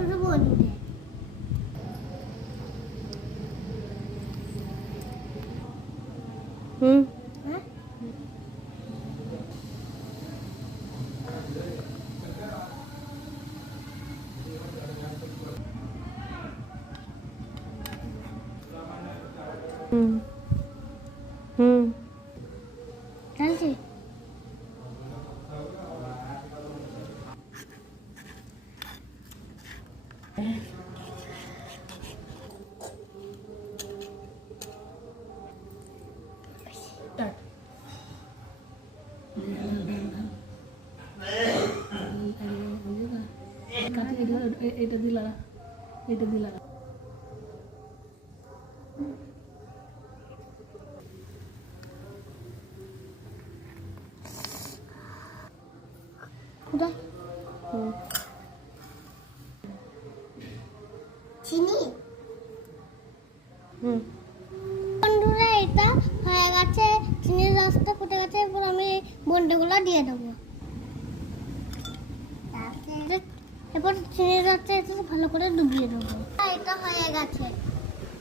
ছোট বন্ধু। হ্যাঁ চলছে। এটা দিলা এটা দিলা কোথায় চিনি? বন্ধুরা এটা হয়ে গেছে, চিনির রসটা ফুটে গেছে। এরপর আমি বন্ডগুলো দিয়ে দেবো। এরপর চিনির রসটা একটু ভালো করে ডুবিয়ে দেবো। এটা হয়ে গেছে।